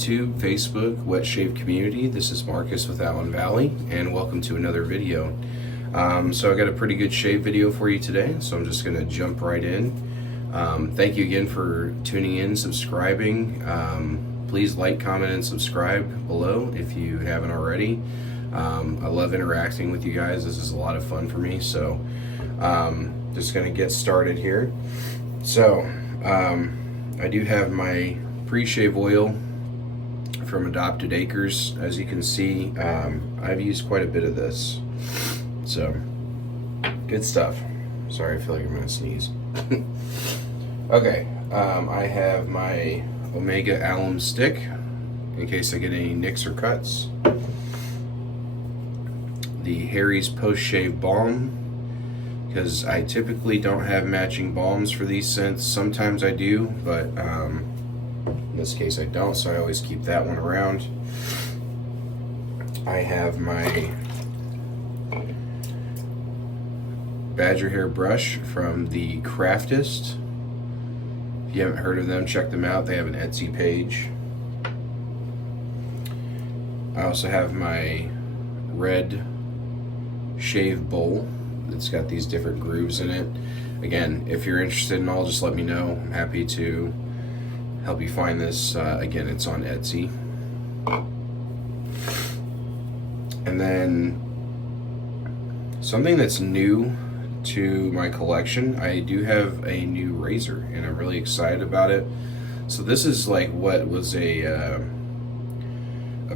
YouTube, Facebook, Wet Shave community. This is Marcus with AllenValley, and welcome to another video. So I got a pretty good shave video for you today, so I'm just going to jump right in. Thank you again for tuning in, subscribing. Please like, comment, and subscribe below if you haven't already. I love interacting with you guys. This is a lot of fun for me, so just going to get started here. So I do have my pre-shave oil from Adopted Acres. As you can see, I've used quite a bit of this, so good stuff. Sorry, I feel like I'm gonna sneeze. Okay, I have my Omega Alum stick in case I get any nicks or cuts. The Harry's post-shave balm, because I typically don't have matching balms for these scents. Sometimes I do, but in this case I don't, so I always keep that one around. I have my badger hair brush from the Craftist. If you haven't heard of them, check them out. They have an Etsy page. I also have my red shave bowl. It's got these different grooves in it. Again, if you're interested in all, just let me know. I'm happy to help you find this. Again, it's on Etsy. And then something that's new to my collection, I do have a new razor, and I'm really excited about it. So this is like what was a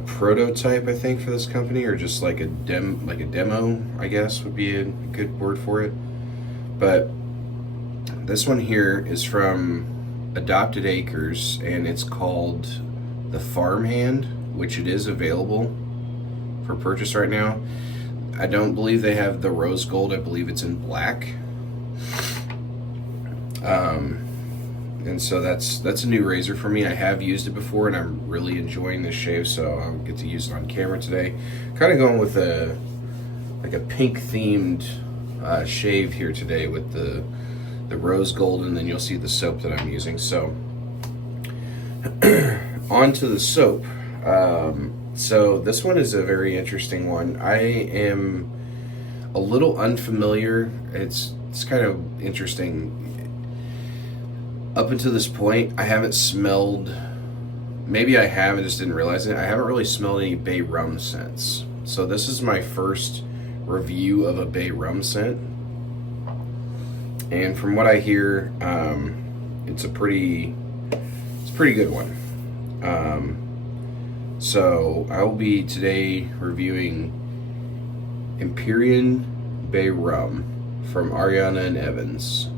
prototype, I think, for this company, or just like a demo, I guess would be a good word for it. But this one here is from Adopted Acres, and it's called the Farmhand, which it is available for purchase right now. I don't believe they have the rose gold. I believe it's in black. And so that's a new razor for me. I have used it before, and I'm really enjoying this shave, so I'll get to use it on camera today. Kind of going with a pink themed shave here today with the rose gold, and then you'll see the soap that I'm using. So on to the soap. So this one is a very interesting one. I am a little unfamiliar. It's kind of interesting. Up until this point, I haven't smelled, maybe I have and just didn't realize it, I haven't really smelled any Bay Rum scents. So this is my first review of a Bay Rum scent. And from what I hear, it's a pretty good one. So I will be today reviewing Empyrean Bay Rum from Ariana Evans.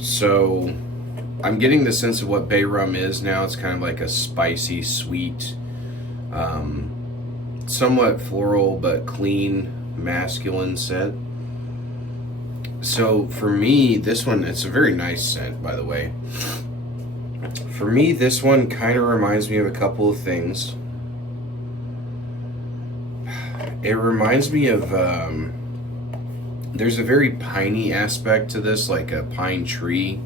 So I'm getting the sense of what Bay Rum is now. It's kind of like a spicy, sweet, somewhat floral but clean, masculine scent. So for me, this one, it's a very nice scent, by the way. For me, this one kind of reminds me of a couple of things. It reminds me of, there's a very piney aspect to this, like a pine tree.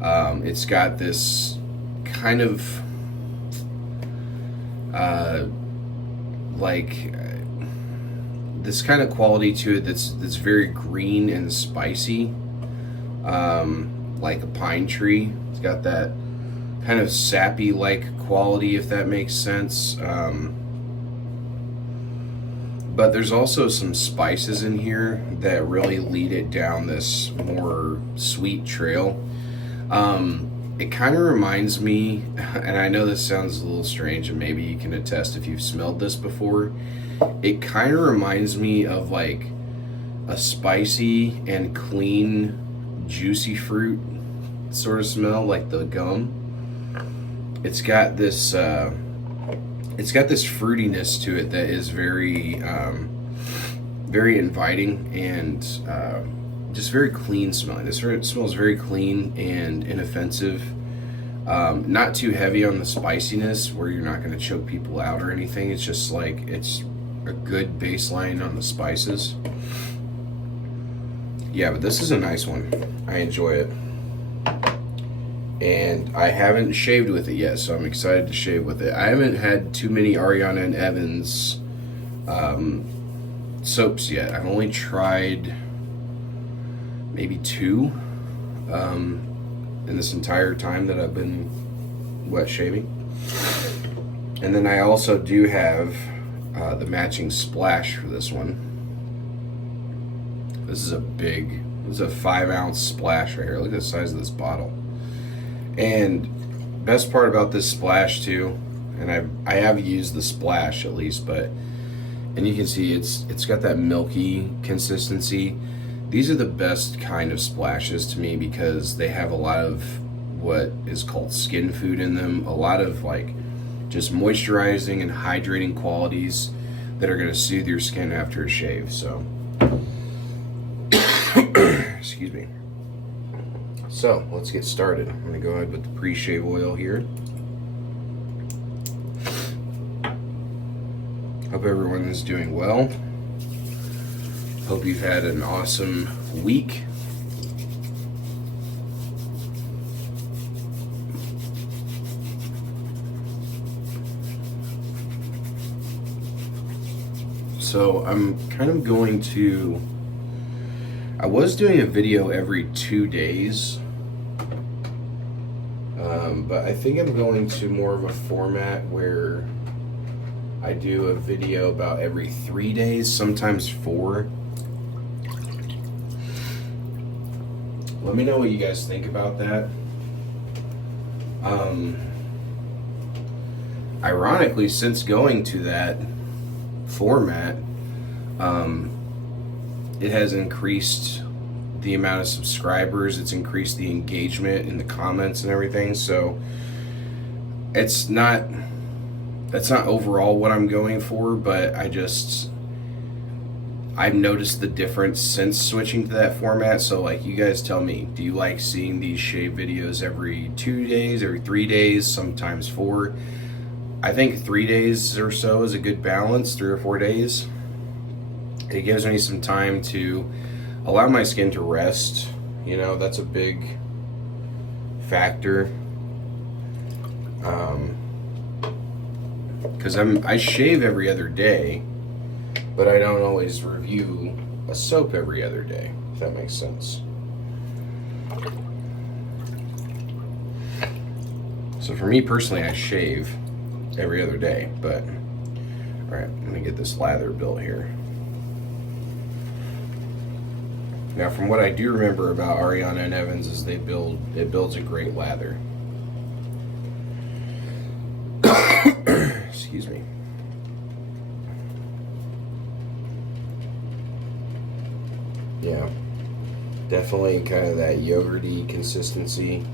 It's got this kind of, this kind of quality to it that's very green and spicy, like a pine tree. It's got that kind of sappy-like quality, if that makes sense. But there's also some spices in here that really lead it down this more sweet trail. It kind of reminds me, and I know this sounds a little strange, and maybe you can attest if you've smelled this before, it kind of reminds me of like a spicy and clean, juicy fruit sort of smell, like the gum. It's got this fruitiness to it that is very, very inviting and just very clean smelling. It smells very clean and inoffensive. Not too heavy on the spiciness where you're not going to choke people out or anything. It's just like, it's a good baseline on the spices. Yeah, but this is a nice one. I enjoy it. and I haven't shaved with it yet, so I'm excited to shave with it. I haven't had too many Ariana Evans soaps yet. I've only tried maybe 2 in this entire time that I've been wet shaving. And then I also do have the matching splash for this one. This is a 5-ounce splash right here. Look at the size of this bottle. And best part about this splash too, and I have used the splash at least, and you can see it's got that milky consistency. These are the best kind of splashes to me because they have a lot of what is called skin food in them, a lot of like just moisturizing and hydrating qualities that are going to soothe your skin after a shave. So excuse me. So let's get started. I'm going to go ahead with the pre-shave oil here. Hope everyone is doing well. Hope you've had an awesome week. So I'm kind of going to, I was doing a video every 2 days, but I think I'm going to more of a format where I do a video about every 3 days, sometimes 4. Let me know what you guys think about that. Ironically, since going to that format, it has increased the amount of subscribers, it's increased the engagement in the comments and everything, so that's not overall what I'm going for, but I've noticed the difference since switching to that format. So like, you guys tell me, do you like seeing these shave videos every 2 days, every 3 days, sometimes 4? I think 3 days or so is a good balance, 3 or 4 days. It gives me some time to allow my skin to rest. You know, that's a big factor. Because I shave every other day, but I don't always review a soap every other day, if that makes sense. So for me personally, I shave every other day, but all right, I'm gonna get this lather built here. Now, from what I do remember about Ariana Evans is it builds a great lather. Excuse me. Yeah, definitely kind of that yogurty consistency.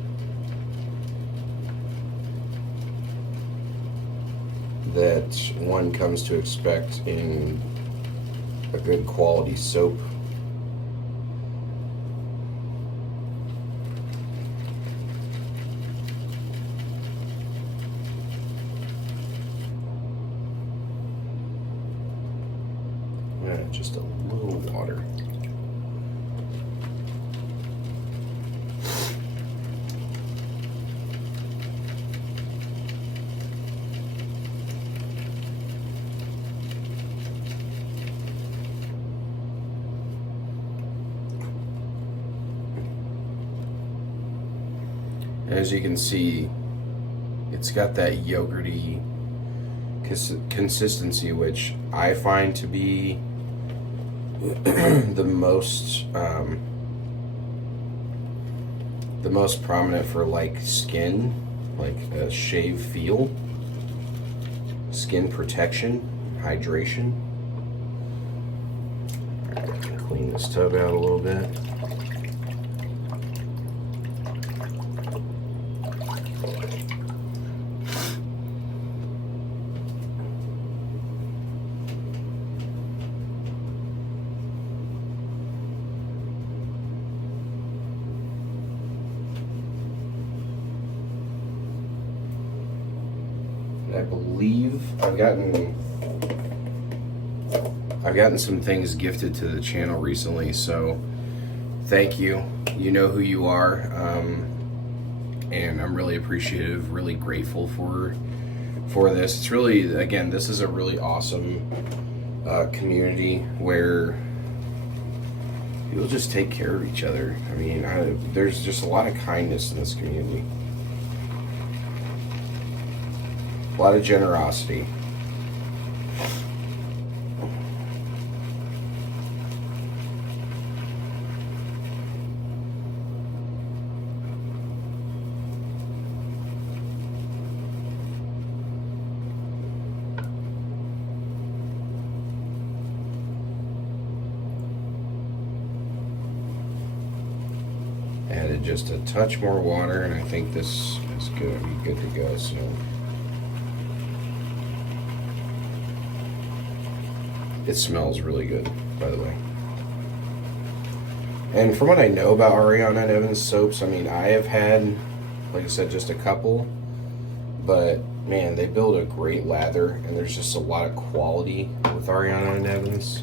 That one comes to expect in a good quality soap. Just a little water. As you can see, it's got that yogurty consistency, which I find to be the most prominent for like skin, like a shave feel, skin protection, hydration. All right, clean this tub out a little bit. I believe I've gotten some things gifted to the channel recently, so thank you. You know who you are. and I'm really appreciative, really grateful for this. It's really, again, this is a really awesome community where people just take care of each other. I mean, there's just a lot of kindness in this community, a lot of generosity. Added just a touch more water, and I think this is going to be good to go. So it smells really good, by the way. And from what I know about Ariana Evans soaps, I mean, I have had, like I said, just a couple, but man, they build a great lather, and there's just a lot of quality with Ariana Evans.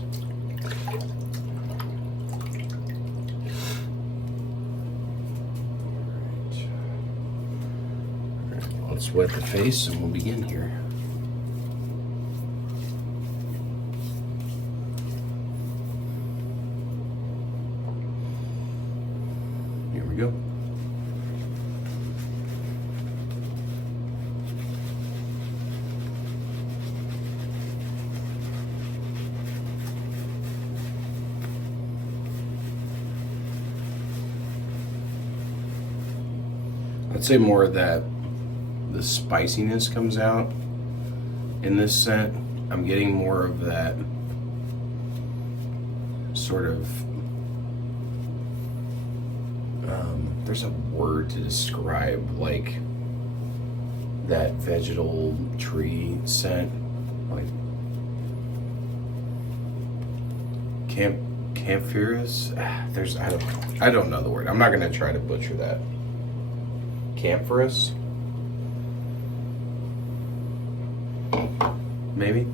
Let's wet the face and we'll begin here. Here we go. I'd say more of that the spiciness comes out in this scent. I'm getting more of that sort of there's a word to describe, like that vegetal tree scent, like camphoras. There's I don't know the word. I'm not gonna try to butcher that. Camphoras, maybe.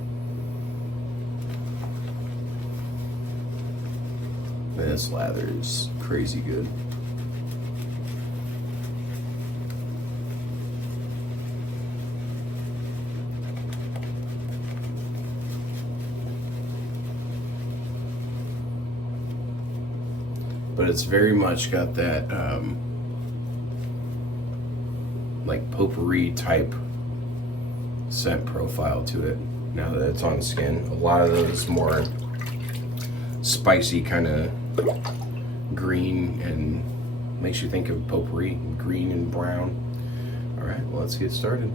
Man, this lather is crazy good. But it's very much got that like potpourri type scent profile to it now that it's on skin. A lot of those more spicy kind of green and makes you think of potpourri, green and brown. All right, well, let's get started.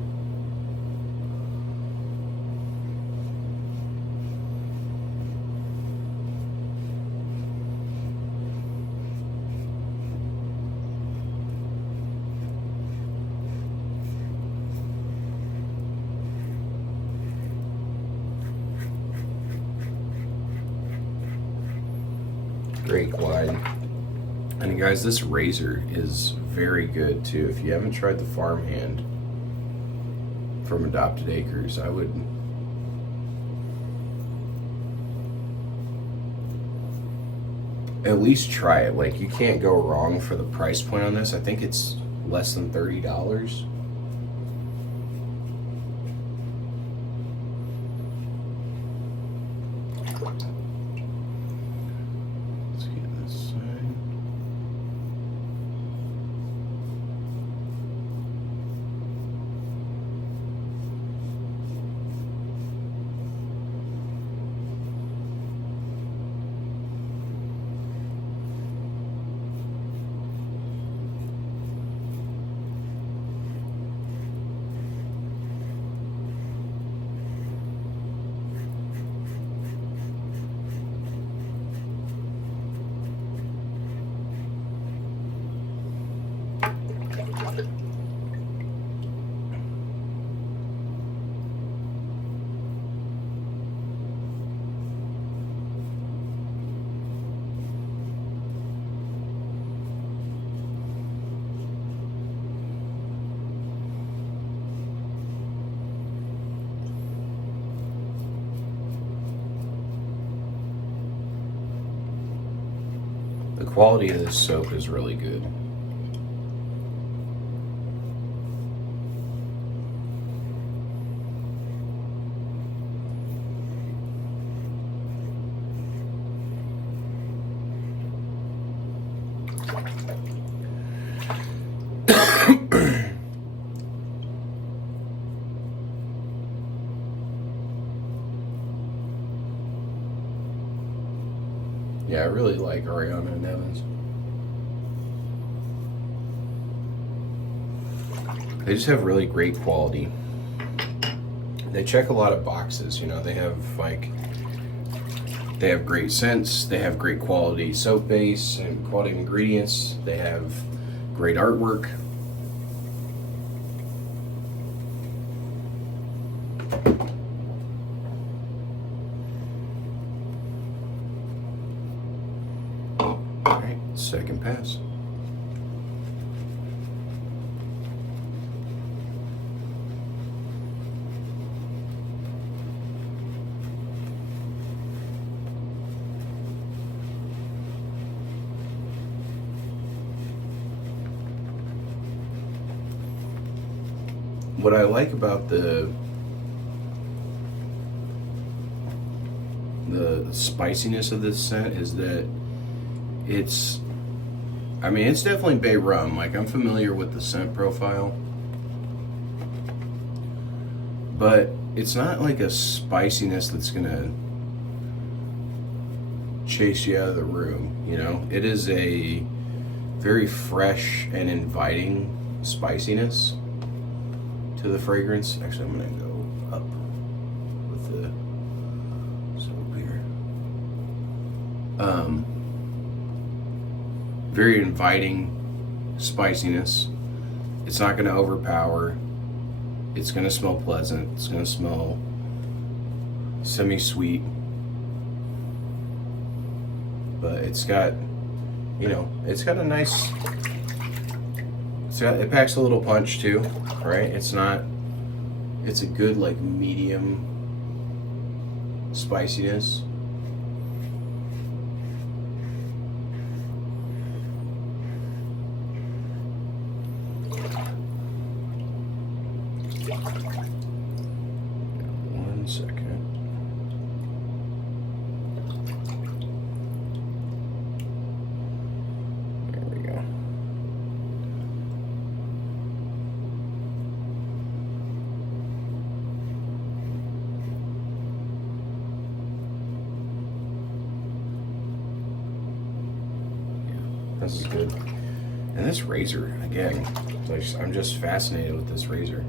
Great glide. And guys, this razor is very good too. If you haven't tried the Farmhand from Adopted Acres, I would at least try it. Like, you can't go wrong for the price point on this. I think it's less than $30. The quality of this soap is really good. I really like Ariana Evans. They just have really great quality. They check a lot of boxes, you know. They have great scents, they have great quality soap base and quality ingredients, they have great artwork. Alright, second pass. What I like about the spiciness of this scent is that it's definitely Bay Rum. Like, I'm familiar with the scent profile, but it's not like a spiciness that's gonna chase you out of the room, you know? It is a very fresh and inviting spiciness to the fragrance. Actually, I'm gonna go up with the soap here. Very inviting spiciness. It's not gonna overpower. It's gonna smell pleasant. It's gonna smell semi-sweet. But it's got, you know, it's got a nice, it packs a little punch too, right? It's a good like medium spiciness. One second. There we go. This is good. And this razor, again, I'm just fascinated with this razor.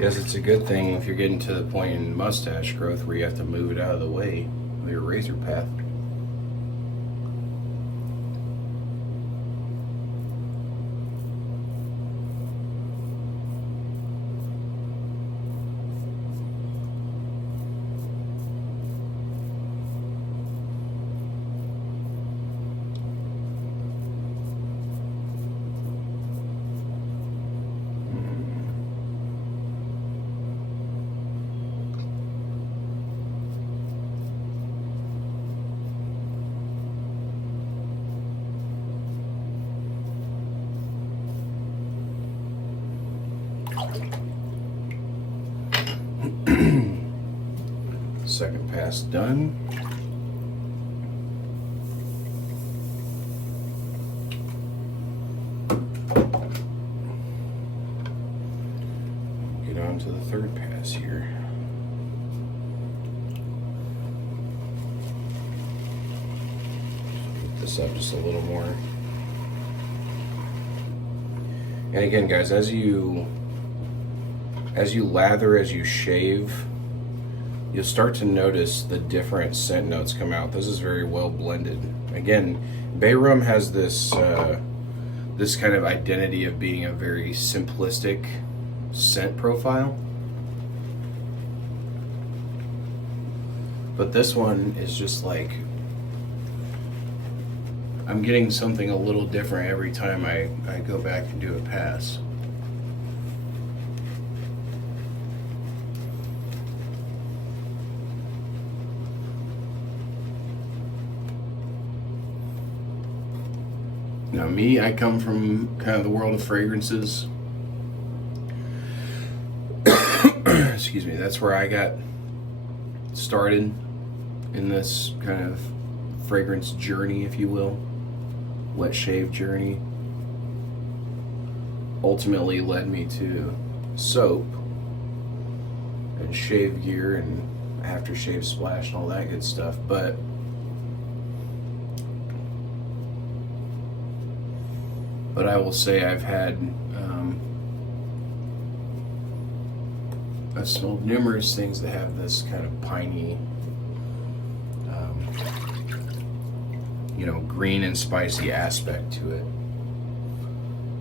Yes, it's a good thing if you're getting to the point in mustache growth where you have to move it out of the way of your razor path. Second pass done. Get on to the third pass here. Get this up just a little more. And again, guys, as you as you lather, as you shave, you'll start to notice the different scent notes come out. This is very well blended. Again, Bay Rum has this this kind of identity of being a very simplistic scent profile. But this one is just like, I'm getting something a little different every time I go back and do a pass. Now me, I come from kind of the world of fragrances. Excuse me, that's where I got started in this kind of fragrance journey, if you will. Wet shave journey. Ultimately led me to soap and shave gear and aftershave splash and all that good stuff. But I will say I've smelled numerous things that have this kind of piney, you know, green and spicy aspect to it.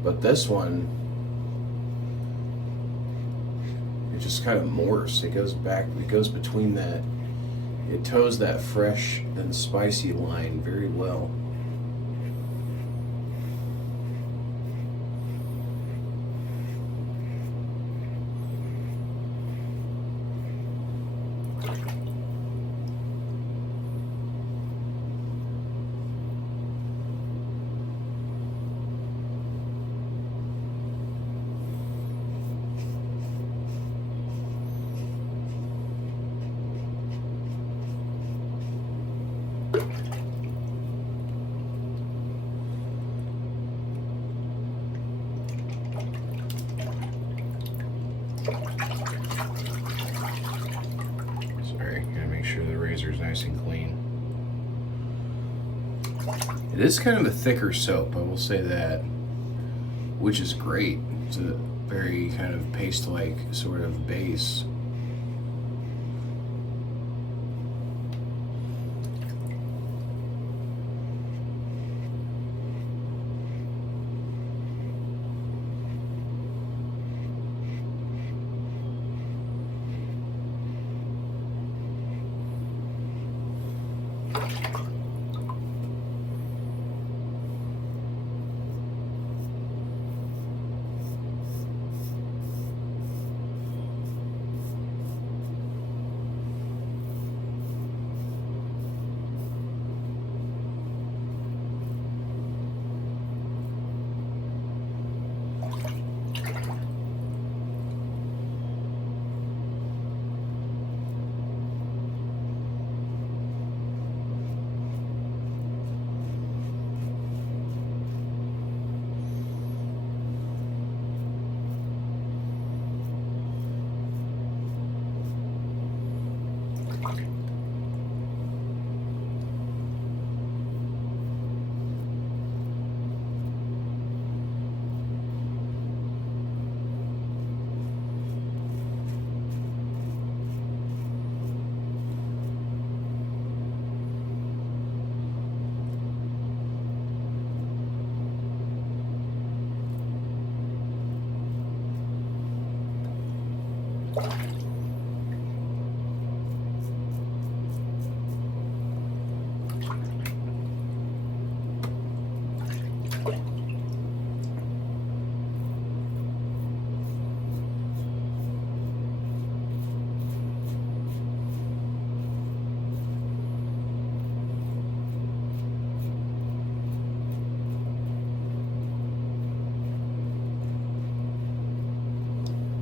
But this one, it just kind of morphs. It goes back, it goes between that, it toes that fresh and spicy line very well. Sorry, gotta make sure the razor's nice and clean. It is kind of a thicker soap, I will say that, which is great. It's a very kind of paste-like sort of base.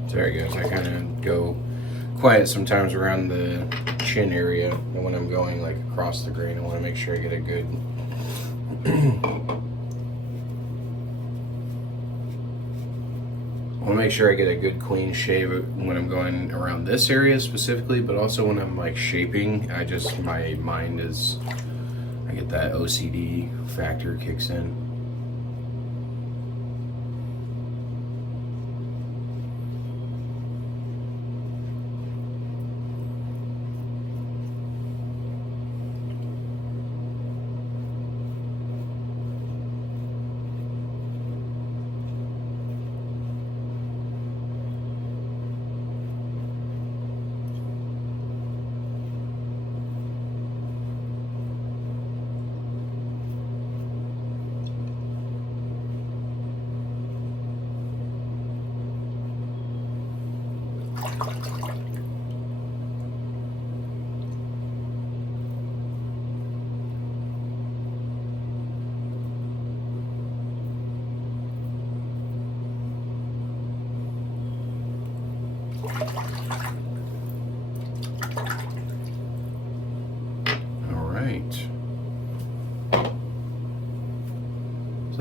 Sorry guys, I kind of go quiet sometimes around the chin area, and when I'm going like across the grain, I want to make sure I get a good clean shave when I'm going around this area specifically, but also when I'm like shaping, my mind is, I get that OCD factor kicks in.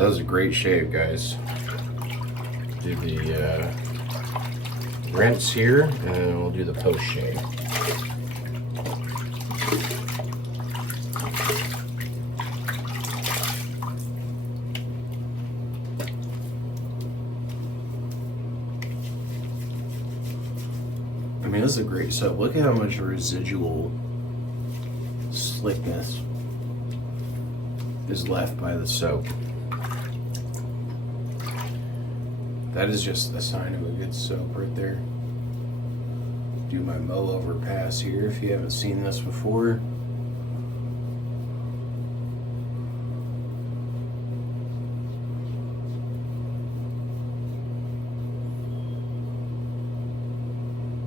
That was a great shave, guys. Do the rinse here, and then we'll do the post shave. I mean, this is a great soap. Look at how much residual slickness is left by the soap. That is just a sign of a good soap right there. Do my mow over pass here if you haven't seen this before.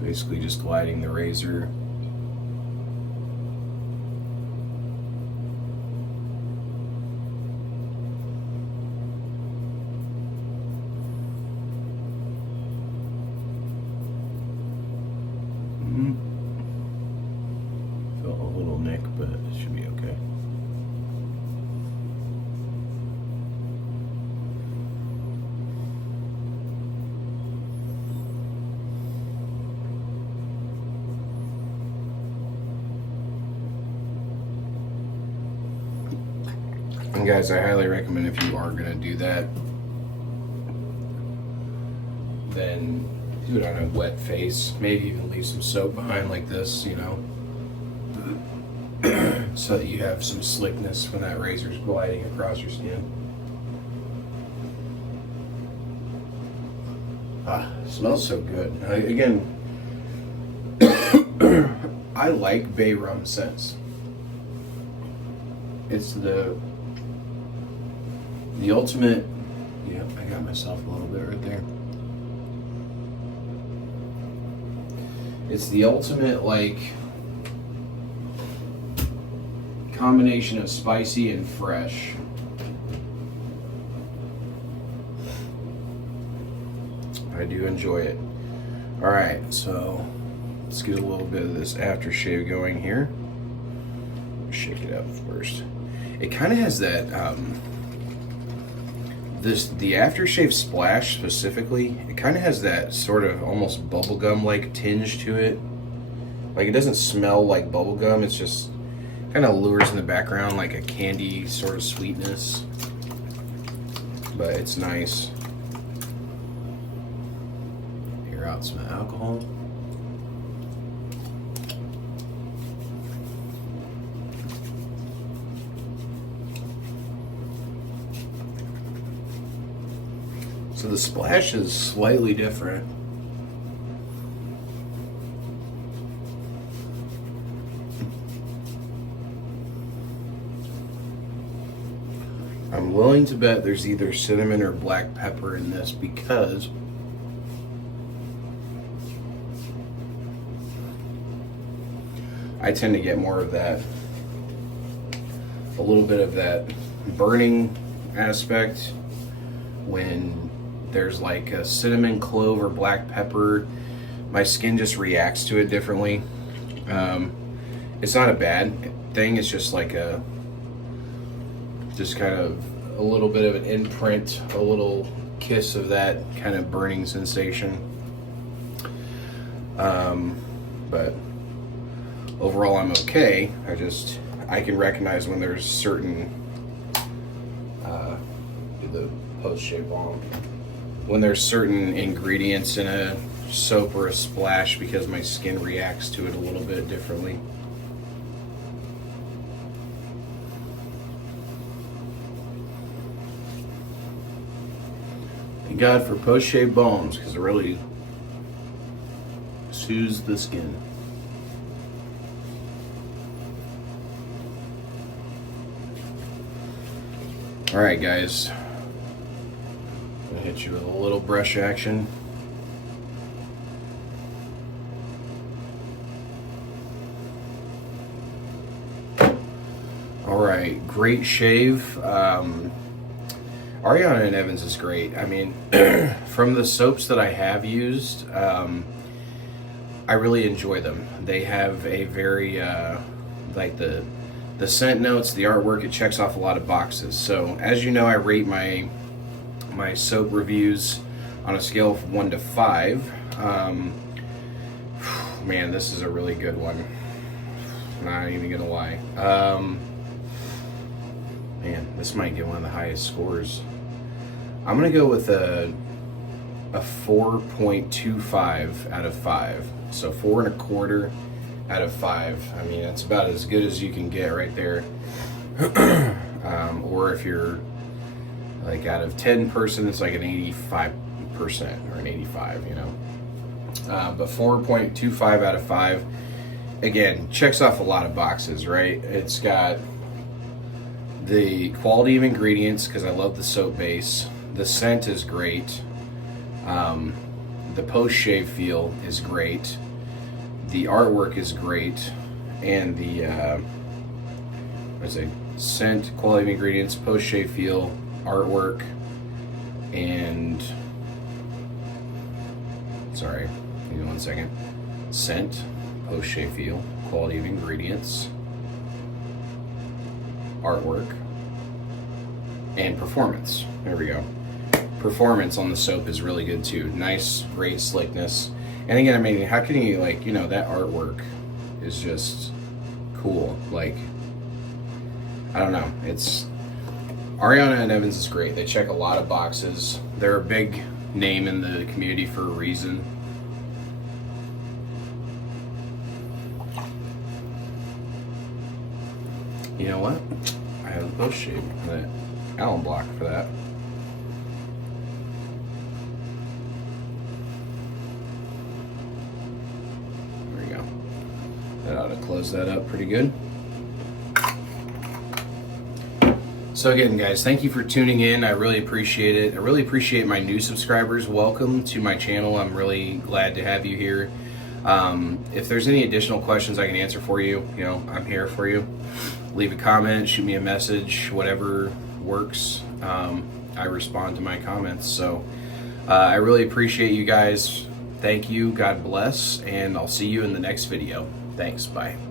Basically just gliding the razor. Felt a little nick, but it should be okay. And guys, I highly recommend if you are going to do that, then do it on a wet face. Maybe even leave some soap behind like this, you know, so that you have some slickness when that razor's gliding across your skin. Ah, smells so good. Again, I like Bay Rum scents. It's the ultimate. Yeah, I got myself a little bit right there. It's the ultimate, like, combination of spicy and fresh. I do enjoy it. All right, so let's get a little bit of this aftershave going here. Shake it up first. It kind of has that the aftershave splash specifically, it kind of has that sort of almost bubblegum like tinge to it. Like, it doesn't smell like bubblegum, it's just kind of lures in the background like a candy sort of sweetness. But it's nice. Air out some alcohol. So the splash is slightly different. I'm willing to bet there's either cinnamon or black pepper in this because I tend to get more of that, a little bit of that burning aspect when there's like a cinnamon, clove, or black pepper. My skin just reacts to it differently. It's not a bad thing, it's just like just kind of a little bit of an imprint, a little kiss of that kind of burning sensation. But overall I'm okay. I can recognize when there's certain the post-shave balm, when there's certain ingredients in a soap or a splash, because my skin reacts to it a little bit differently. Thank God for post-shave balms, because it really soothes the skin. All right, guys. I'm gonna hit you with a little brush action. All right, great shave. Ariana Evans is great. I mean, from the soaps that I have used, I really enjoy them. They have a very, like the the scent notes, the artwork, it checks off a lot of boxes. So as you know, I rate my soap reviews on a scale of 1 to 5. Man, this is a really good one. Not even gonna lie. Man, this might get one of the highest scores. I'm gonna go with a 4.25 out of 5. So 4.25 out of 5. I mean, that's about as good as you can get right there. Or if you're like out of 10 person, it's like an 85% or an 85, you know. But 4.25 out of 5. Again, checks off a lot of boxes, right? It's got the quality of ingredients, because I love the soap base. The scent is great. The post-shave feel is great. The artwork is great. And the scent, quality of ingredients, post-shave feel, artwork, and sorry, give me 1 second. Scent, post-shave feel, quality of ingredients, artwork, and performance. There we go. Performance on the soap is really good too. Nice, great slickness. And again, I mean, how can you, like, you know, that artwork is just cool. Like, I don't know. It's Ariana Evans is great. They check a lot of boxes. They're a big name in the community for a reason. You know what? I have a post shave, the Allen block for that. There we go. That ought to close that up pretty good. So again, guys, thank you for tuning in. I really appreciate it. I really appreciate my new subscribers. Welcome to my channel. I'm really glad to have you here. If there's any additional questions I can answer for you, you know, I'm here for you. Leave a comment, shoot me a message, whatever works. I respond to my comments. So I really appreciate you guys. Thank you. God bless. And I'll see you in the next video. Thanks. Bye.